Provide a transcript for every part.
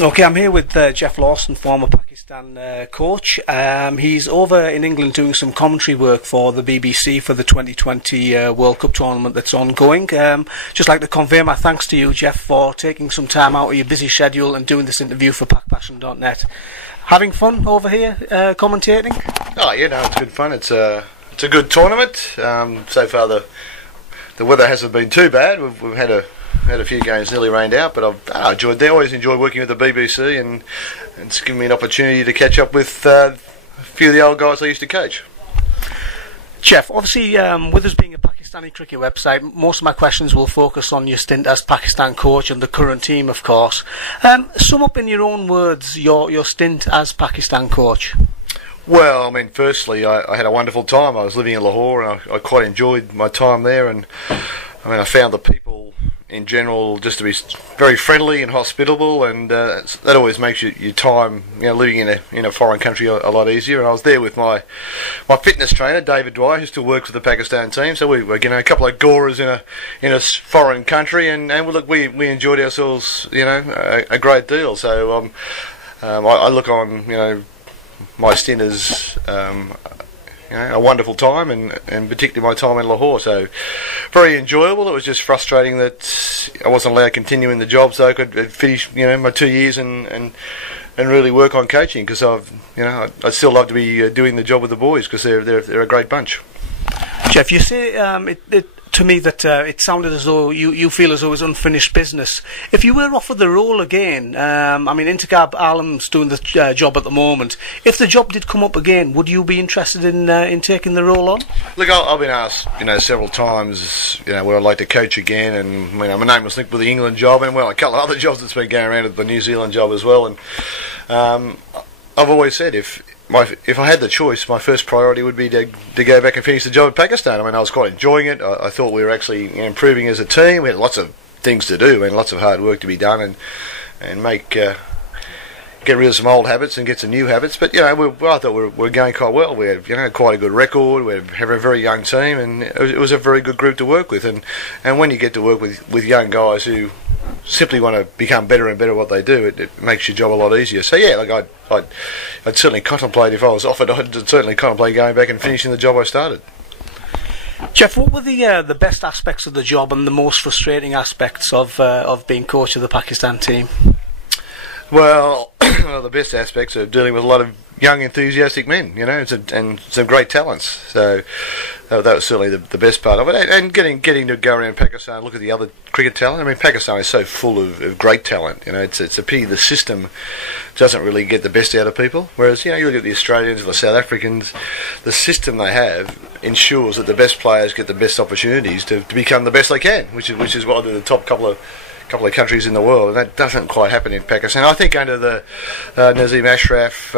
Okay, I'm here with Geoff Lawson, former Pakistan coach. He's over in England doing some commentary work for the BBC for the 2020 World Cup tournament that's ongoing. Just like to convey my thanks to you, Geoff, for taking some time out of your busy schedule and doing this interview for PakPassion.net. Having fun over here commentating? Oh, it's good fun. It's a good tournament. So far, the weather hasn't been too bad. We've had a few games nearly rained out, but I've enjoyed. They always enjoy working with the BBC, and it's given me an opportunity to catch up with a few of the old guys I used to coach. Geoff, obviously, with us being a Pakistani cricket website, most of my questions will focus on your stint as Pakistan coach and the current team, of course. Sum up in your own words your stint as Pakistan coach. Well, firstly, I had a wonderful time. I was living in Lahore, and I quite enjoyed my time there, and I found the people in general just to be very friendly and hospitable, and that always makes your time, living in a foreign country a lot easier. And I was there with my fitness trainer, David Dwyer, who still works with the Pakistan team. So we were, a couple of Goras in a foreign country, and we enjoyed ourselves, a great deal. So I look on, my stint as a wonderful time, and particularly my time in Lahore. So very enjoyable. It was just frustrating that I wasn't allowed to continue in the job, so I could finish my 2 years and really work on coaching, because I'd still love to be doing the job with the boys, because they're a great bunch. Geoff, you say to me that it sounded as though you feel as though it was unfinished business. If you were offered the role again, Intikab Alam's doing the job at the moment. If the job did come up again, would you be interested in taking the role on? Look, I've been asked, several times, would I like to coach again? And my name was linked with the England job, and a couple of other jobs that's been going around with the New Zealand job as well. And I've always said if I had the choice, my first priority would be to go back and finish the job in Pakistan. I was quite enjoying it. I thought we were actually improving as a team. We had lots of things to do and lots of hard work to be done, and get rid of some old habits and get some new habits. But I thought we were going quite well. We had quite a good record. We have a very young team, and it was a very good group to work with. And when you get to work with young guys who simply want to become better and better at what they do, it makes your job a lot easier. So I'd certainly contemplate, if I was offered, I'd certainly contemplate going back and finishing the job I started. Geoff, what were the best aspects of the job and the most frustrating aspects of being coach of the Pakistan team? Well, one of the best aspects of dealing with a lot of young, enthusiastic men, and some great talents. So that was certainly the best part of it. And getting to go around Pakistan and look at the other cricket talent. Pakistan is so full of great talent. It's a pity the system doesn't really get the best out of people. Whereas, you look at the Australians or the South Africans, the system they have ensures that the best players get the best opportunities to become the best they can, which is what the top couple of countries in the world, and that doesn't quite happen in Pakistan. I think under the Nazim Ashraf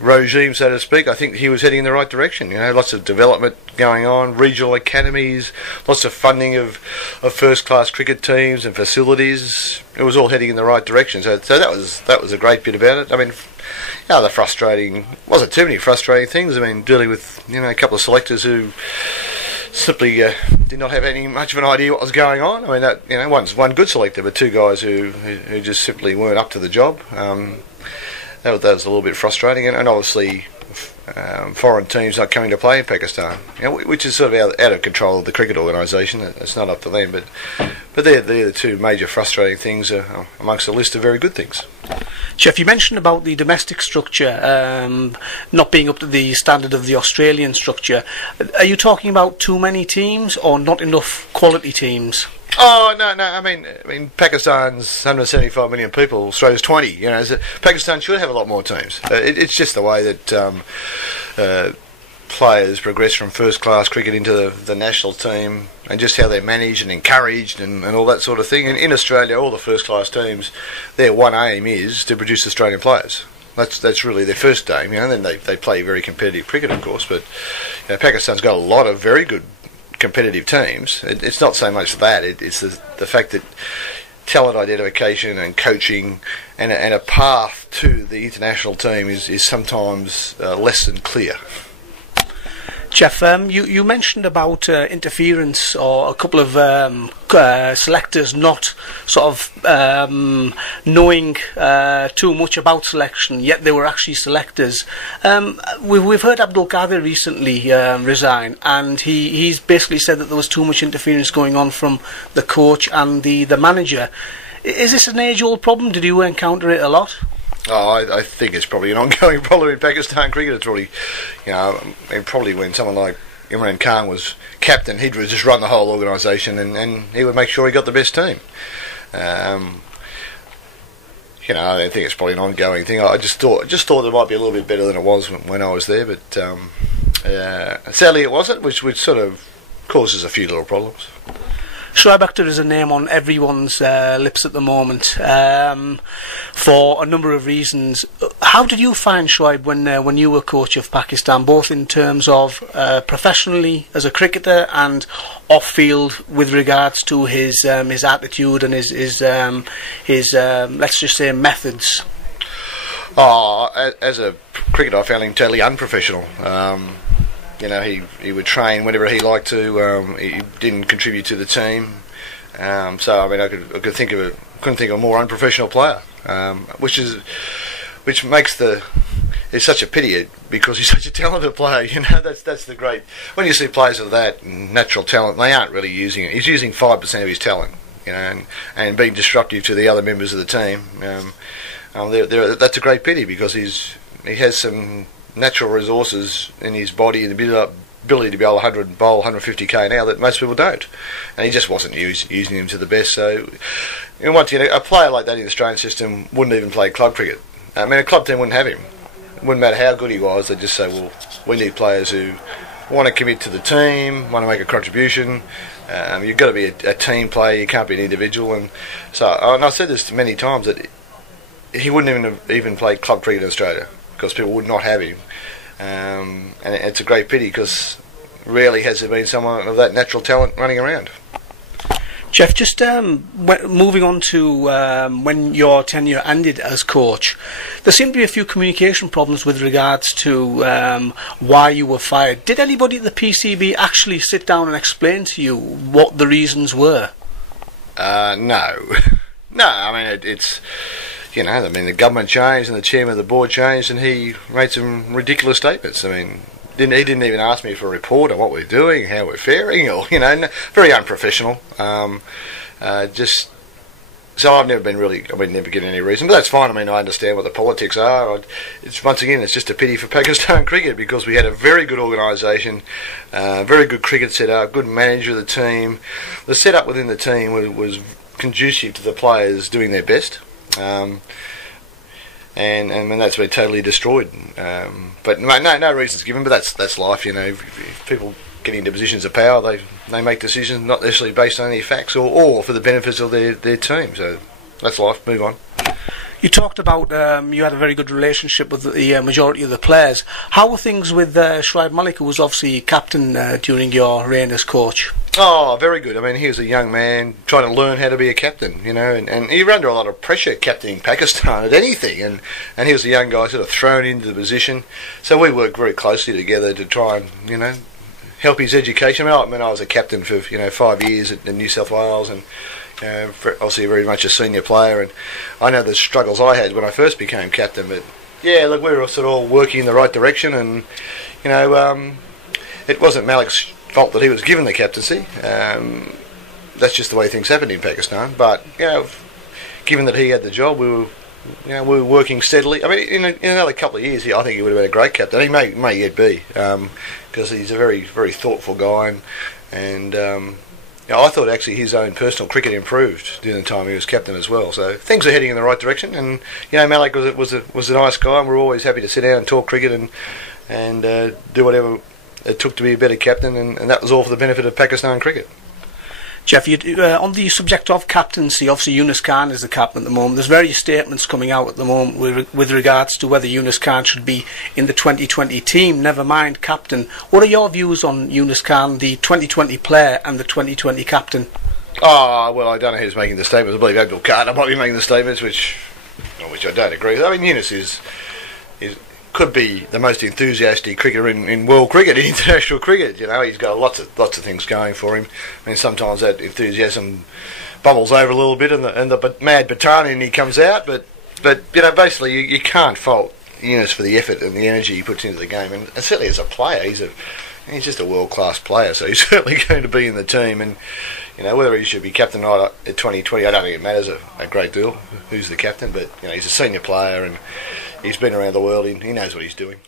regime, so to speak, I think he was heading in the right direction. Lots of development going on, regional academies, lots of funding of first-class cricket teams and facilities. It was all heading in the right direction. So that was a great bit about it. The frustrating wasn't too many frustrating things. Dealing with a couple of selectors who simply did not have any much of an idea what was going on. One good selector, but two guys who just simply weren't up to the job. That was a little bit frustrating, and obviously foreign teams not coming to play in Pakistan, which is sort of out of control of the cricket organisation. It's not up to them, but they're the two major frustrating things amongst a list of very good things. Geoff, you mentioned about the domestic structure not being up to the standard of the Australian structure. Are you talking about too many teams or not enough quality teams? Oh, no. Pakistan's 175 million people. Australia's 20. Pakistan should have a lot more teams. It's just the way that players progress from first-class cricket into the national team, and just how they're managed and encouraged and all that sort of thing. And in Australia, all the first-class teams, their one aim is to produce Australian players. That's really their first aim. And then they play very competitive cricket, of course. But Pakistan's got a lot of very good competitive teams. It's not so much that, it's the fact that talent identification and coaching and a path to the international team is sometimes less than clear. Geoff, you mentioned about interference, or a couple of selectors not sort of knowing too much about selection, yet they were actually selectors. We've heard Abdul Qadir recently resign, and he's basically said that there was too much interference going on from the coach and the manager. Is this an age-old problem? Did you encounter it a lot? Oh, I think it's probably an ongoing problem in Pakistan cricket. It's probably, probably when someone like Younis Khan was captain, he'd just run the whole organisation and he would make sure he got the best team. I think it's probably an ongoing thing. I just thought it might be a little bit better than it was when I was there, but sadly it wasn't, which sort of causes a few little problems. Shoaib Akhtar is a name on everyone's lips at the moment for a number of reasons. How did you find Shoaib when you were coach of Pakistan, both in terms of professionally as a cricketer and off-field with regards to his attitude and his let's just say methods? As a cricketer, I found him totally unprofessional. He would train whenever he liked to. He didn't contribute to the team. I couldn't think of a more unprofessional player, which makes it's such a pity because he's such a talented player. That's the great. When you see players of that natural talent, they aren't really using it. He's using 5% of his talent, and being disruptive to the other members of the team. That's a great pity because he has some natural resources in his body and the ability to be able to bowl 150k now that most people don't, and he just wasn't using them to the best. So, once again, a player like that in the Australian system wouldn't even play club cricket. I mean, a club team wouldn't have him. It wouldn't matter how good he was. They'd just say, well, we need players who want to commit to the team, want to make a contribution. You've got to be a team player. You can't be an individual. And I've said this many times that he wouldn't even play club cricket in Australia because people would not have him. And it's a great pity because rarely has there been someone of that natural talent running around. Geoff, just moving on to when your tenure ended as coach, there seemed to be a few communication problems with regards to why you were fired. Did anybody at the PCB actually sit down and explain to you what the reasons were? No. No, I mean, it's... the government changed and the chairman of the board changed and he made some ridiculous statements. I mean, he didn't even ask me for a report on what we're doing, how we're faring, or, very unprofessional. So I've never given any reason, but that's fine. I mean, I understand what the politics are. It's just a pity for Pakistan cricket because we had a very good organisation, very good cricket setup, good manager of the team. The setup within the team was conducive to the players doing their best. And that's been totally destroyed. But no reasons given. But that's life, If people get into positions of power, they make decisions not necessarily based on any facts or for the benefits of their team. So that's life. Move on. You talked about you had a very good relationship with the majority of the players. How were things with Shoaib Malik, who was obviously captain during your reign as coach? Oh, very good. I mean, he was a young man trying to learn how to be a captain, and he was under a lot of pressure captaining Pakistan at anything, and he was a young guy sort of thrown into the position. So we worked very closely together to try and, help his education. I mean, I was a captain for, 5 years at New South Wales and obviously very much a senior player, and I know the struggles I had when I first became captain, but yeah, look, we were sort of all working in the right direction, and it wasn't Malik's fault that he was given the captaincy. That's just the way things happened in Pakistan, but given that he had the job, we were working steadily. I mean, in another couple of years, I think he would have been a great captain. He may yet be, because he's a very, very thoughtful guy, and I thought actually his own personal cricket improved during the time he was captain as well. So things are heading in the right direction, and Malik was a nice guy, and we're always happy to sit down and talk cricket and do whatever it took to be a better captain, and that was all for the benefit of Pakistan cricket. Geoff, on the subject of captaincy, obviously Younis Khan is the captain at the moment. There's various statements coming out at the moment with regards to whether Younis Khan should be in the 2020 team, never mind captain. What are your views on Younis Khan, the 2020 player and the 2020 captain? Oh, well, I don't know who's making the statements. I believe Abdul Qadir might be making the statements, which I don't agree with. I mean, Younis could be the most enthusiastic cricketer in world cricket, in international cricket. You know, he's got lots of things going for him. I mean, sometimes that enthusiasm bubbles over a little bit, and the mad battalion he comes out. But you know, basically, you can't fault Younis for the effort and the energy he puts into the game, and certainly as a player, he's just a world-class player. So he's certainly going to be in the team, and you know, whether he should be captain or not at 2020, I don't think it matters a great deal who's the captain. But you know, he's a senior player and he's been around the world. He knows what he's doing.